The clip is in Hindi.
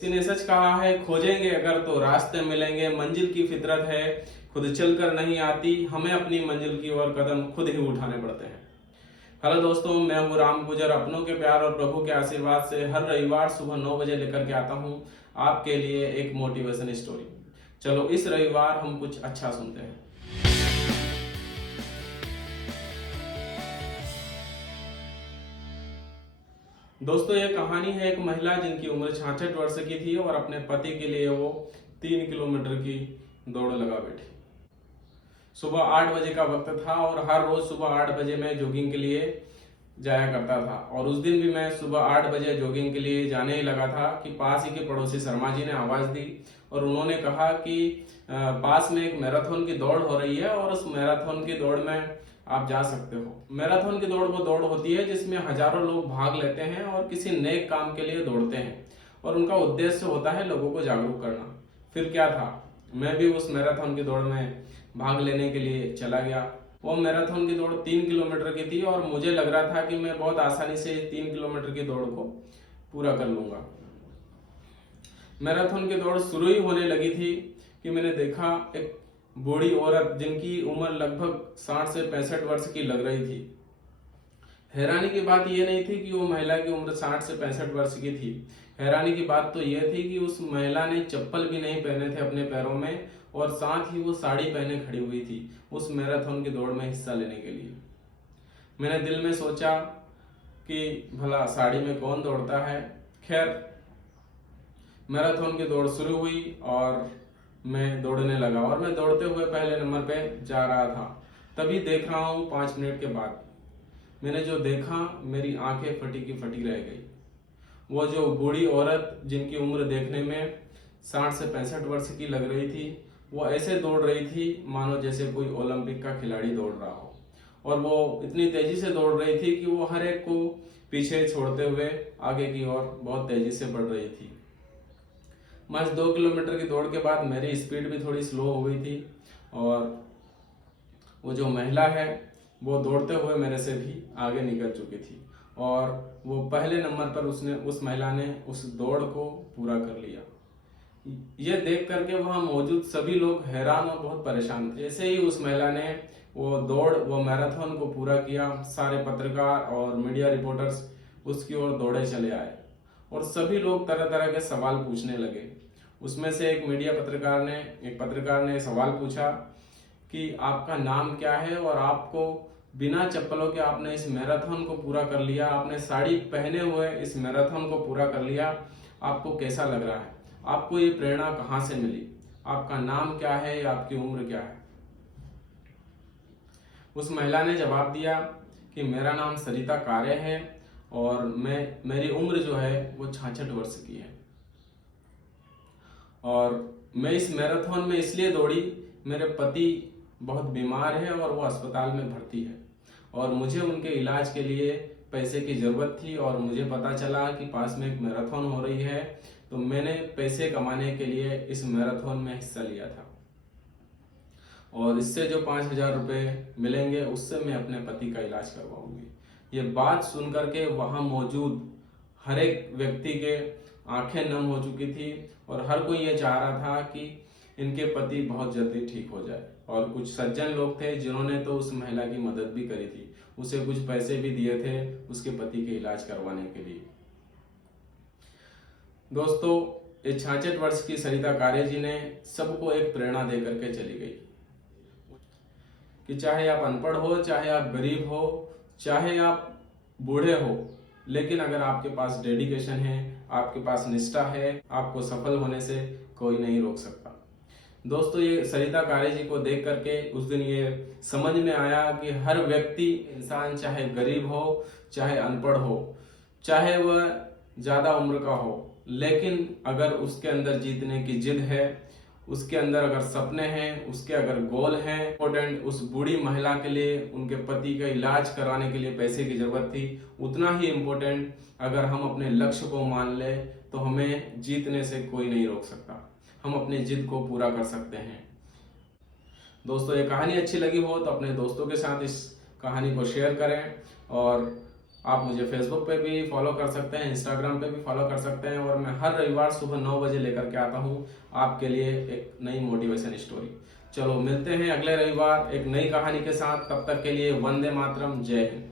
किसी ने सच कहा है, खोजेंगे अगर तो रास्ते मिलेंगे। मंजिल की फितरत है, खुद चलकर नहीं आती, हमें अपनी मंजिल की ओर कदम खुद ही उठाने पड़ते हैं। हेलो दोस्तों, मैं हूँ राम गुजर। अपनों के प्यार और प्रभु के आशीर्वाद से हर रविवार सुबह 9 बजे लेकर के आता हूँ आपके लिए एक मोटिवेशन स्टोरी। चलो इस रविवार हम कुछ अच्छा सुनते हैं। दोस्तों, ये कहानी है एक महिला जिनकी उम्र 66 वर्ष की थी और अपने पति के लिए वो 3 किलोमीटर की दौड़ लगा बैठी। सुबह 8 बजे का वक्त था और हर रोज सुबह 8 बजे मैं जॉगिंग के लिए जाया करता था। और उस दिन भी मैं सुबह 8 बजे जॉगिंग के लिए जाने ही लगा था कि पास ही के पड़ोसी शर्मा जी ने आवाज दी और उन्होंने कहा कि पास में एक मैराथन की दौड़ हो रही है और उस मैराथन की दौड़ में आप जा सकते हो। मैराथन की दौड़ वो दौड़ होती है जिसमें हजारों लोग भाग लेते हैं और किसी नेक काम के लिए दौड़ते हैं और उनका उद्देश्य होता है लोगों को जागरूक करना। फिर क्या था, मैं भी उस मैराथन की दौड़ में भाग लेने के लिए चला गया। वो मैराथन की दौड़ 3 किलोमीटर की थी और मुझे लग रहा था कि मैं बहुत आसानी से 3 किलोमीटर की दौड़ को पूरा कर लूंगा। मैराथन की दौड़ शुरू ही होने लगी थी कि मैंने देखा एक बूढ़ी औरत जिनकी उम्र लगभग 60 से 65 वर्ष की लग रही थी। हैरानी की बात यह नहीं थी कि वो महिला की उम्र 60 से 65 वर्ष की थी। हैरानी की बात तो यह थी कि उस महिला ने चप्पल भी नहीं पहने थे अपने पैरों में और साथ ही वो साड़ी पहने खड़ी हुई थी उस मैराथन की दौड़ में हिस्सा लेने के लिए। मैंने दिल में सोचा कि भला साड़ी में कौन दौड़ता है। खैर, मैराथन की दौड़ शुरू हुई और मैं दौड़ने लगा और मैं दौड़ते हुए पहले नंबर पे जा रहा था। तभी देख रहा हूँ 5 मिनट के बाद मैंने जो देखा, मेरी आंखें फटी की फटी रह गई। वो जो बूढ़ी औरत जिनकी उम्र देखने में 60 से 65 वर्ष की लग रही थी, वो ऐसे दौड़ रही थी मानो जैसे कोई ओलंपिक का खिलाड़ी दौड़ रहा हो। और वो इतनी तेजी से दौड़ रही थी कि वो हर एक को पीछे छोड़ते हुए आगे की ओर बहुत तेजी से बढ़ रही थी। महज 2 किलोमीटर की दौड़ के बाद मेरी स्पीड भी थोड़ी स्लो हो गई थी और वो जो महिला है वो दौड़ते हुए मेरे से भी आगे निकल चुकी थी और वो पहले नंबर पर उस महिला ने उस दौड़ को पूरा कर लिया। ये देख करके वहां मौजूद सभी लोग हैरान और बहुत परेशान थे। जैसे ही उस महिला ने वो मैराथन को पूरा किया, सारे पत्रकार और मीडिया रिपोर्टर्स उसकी ओर दौड़े चले आए और सभी लोग तरह तरह के सवाल पूछने लगे। उसमें से एक पत्रकार ने सवाल पूछा कि आपका नाम क्या है और आपको बिना चप्पलों के आपने इस मैराथन को पूरा कर लिया, आपने साड़ी पहने हुए इस मैराथन को पूरा कर लिया, आपको कैसा लग रहा है? आपको ये प्रेरणा कहाँ से मिली? आपका नाम क्या है या आपकी उम्र क्या है? उस महिला ने जवाब दिया कि मेरा नाम सरिता कारे है और मेरी उम्र जो है वो 66 वर्ष की है और मैं इस मैराथन में इसलिए दौड़ी, मेरे पति बहुत बीमार है और वो अस्पताल में भर्ती है और मुझे उनके इलाज के लिए पैसे की जरूरत थी और मुझे पता चला कि पास में एक मैराथन हो रही है, तो मैंने पैसे कमाने के लिए इस मैराथन में हिस्सा लिया था और इससे जो 5,000 रुपये मिलेंगे उससे मैं अपने पति का इलाज करवाऊंगी। ये बात सुनकर के वहां मौजूद हर एक व्यक्ति के आंखें नम हो चुकी थी और हर कोई ये चाह रहा था कि इनके पति बहुत जल्दी ठीक हो जाए। और कुछ सज्जन लोग थे जिन्होंने तो उस महिला की मदद भी करी थी, उसे कुछ पैसे भी दिए थे उसके पति के इलाज करवाने के लिए। दोस्तों, ये 66 वर्ष की सरिता कारे जी ने सबको एक प्रेरणा दे करके चली गई कि चाहे आप अनपढ़ हो, चाहे आप गरीब हो, चाहे आप बूढ़े हो, लेकिन अगर आपके पास डेडिकेशन है, आपके पास निष्ठा है, आपको सफल होने से कोई नहीं रोक सकता। दोस्तों, ये सरिता कारे जी को देख करके उस दिन ये समझ में आया कि हर व्यक्ति, इंसान चाहे गरीब हो, चाहे अनपढ़ हो, चाहे वह ज्यादा उम्र का हो, लेकिन अगर उसके अंदर जीतने की जिद है, उसके अंदर अगर सपने हैं, उसके अगर गोल हैं, इम्पोर्टेंट उस बूढ़ी महिला के लिए उनके पति का इलाज कराने के लिए पैसे की जरूरत थी, उतना ही इम्पोर्टेंट अगर हम अपने लक्ष्य को मान ले तो हमें जीतने से कोई नहीं रोक सकता। हम अपनी जिद को पूरा कर सकते हैं। दोस्तों, ये कहानी अच्छी लगी हो तो अपने दोस्तों के साथ इस कहानी को शेयर करें और आप मुझे फेसबुक पे भी फॉलो कर सकते हैं, इंस्टाग्राम पे भी फॉलो कर सकते हैं, और मैं हर रविवार सुबह 9 बजे लेकर के आता हूँ आपके लिए एक नई मोटिवेशन स्टोरी। चलो मिलते हैं अगले रविवार एक नई कहानी के साथ, तब तक के लिए वंदे मातरम, जय हिंद।